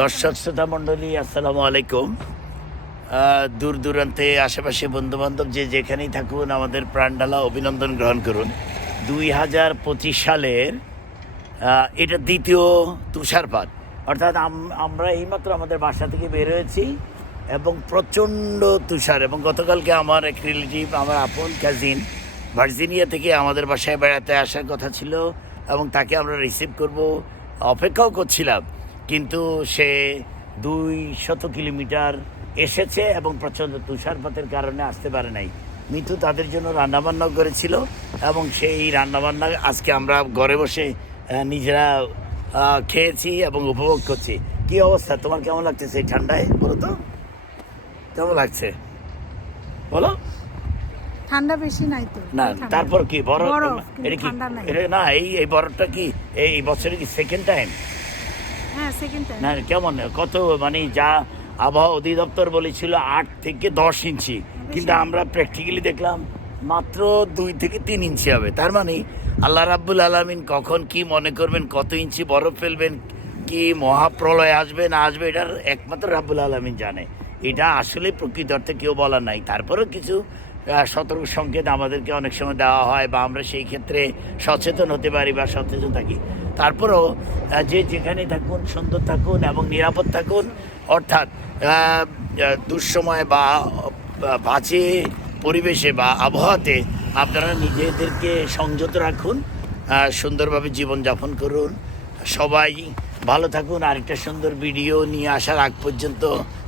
দর্শক শ্রোতা মণ্ডলী, আসসালামু আলাইকুম। দূর দূরান্তে আশেপাশে বন্ধুবান্ধব যে যেখানেই থাকুন, আমাদের প্রাণঢালা অভিনন্দন গ্রহণ করুন। 2025 সালের এটা দ্বিতীয় তুষারপাত, অর্থাৎ আমরা এইমাত্র আমাদের বাসা থেকে বের হয়েছি এবং প্রচণ্ড তুষার। এবং গতকালকে আমার এক রিলেটিভ, আমার আপন কাজিন ভার্জিনিয়া থেকে আমাদের বাসায় বেড়াতে আসার কথা ছিল এবং তাকে আমরা রিসিভ করব অপেক্ষাও করছিলাম, কিন্তু সে 200 কিলোমিটার এসেছে এবং প্রচণ্ড তুষারপাতের কারণে আসতে পারে নাই। মিতু তাদের জন্য রান্নাবান্নাও করেছিল এবং সেই রান্নাবান্না আজকে আমরা ঘরে বসে নিজেরা খেয়েছি এবং উপভোগ করছি। কি অবস্থা, তোমার কেমন লাগছে সেই ঠান্ডায়? বলো তো কেমন লাগছে, বলো। ঠান্ডা বেশি নাই তো না, তারপর কি বরফ? এটা কি এটা না, এই বরফটা কি এই বছরে কি সেকেন্ড টাইম? হ্যাঁ, সেকেন্ড টাইম। না, কেমন কত, মানে যা আবহাওয়া অধিদপ্তর বলেছিল 8 থেকে 10 ইঞ্চি, কিন্তু আমরা প্র্যাকটিক্যালি দেখলাম মাত্র 2 থেকে 3 ইঞ্চি হবে। তার মানে আল্লাহ রাব্বুল আলামিন কখন কি মনে করবেন, কত ইঞ্চি বরফ ফেলবেন, কি মহাপ্রলয় আসবে না আসবে, এটার একমাত্র রাব্বুল আলামিন জানে। এটা আসলে প্রকৃত অর্থে কেউ বলার নাই। তারপরেও কিছু সতর্ক সংকেত আমাদেরকে অনেক সময় দেওয়া হয় বা আমরা সেই ক্ষেত্রে সচেতন হতে পারি বা সচেতন থাকি। তারপরেও যে যেখানে থাকুন সুন্দর থাকুন এবং নিরাপদ থাকুন, অর্থাৎ দুঃসময় বা বাজে পরিবেশে বা আবহাওয়াতে আপনারা নিজেদেরকে সংযত রাখুন, সুন্দরভাবে জীবনযাপন করুন। সবাই ভালো থাকুন। আরেকটা সুন্দর ভিডিও নিয়ে আসার আগ পর্যন্ত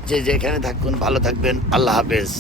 যে যেখানে থাকুন ভালো থাকবেন। আল্লাহ হাফেজ।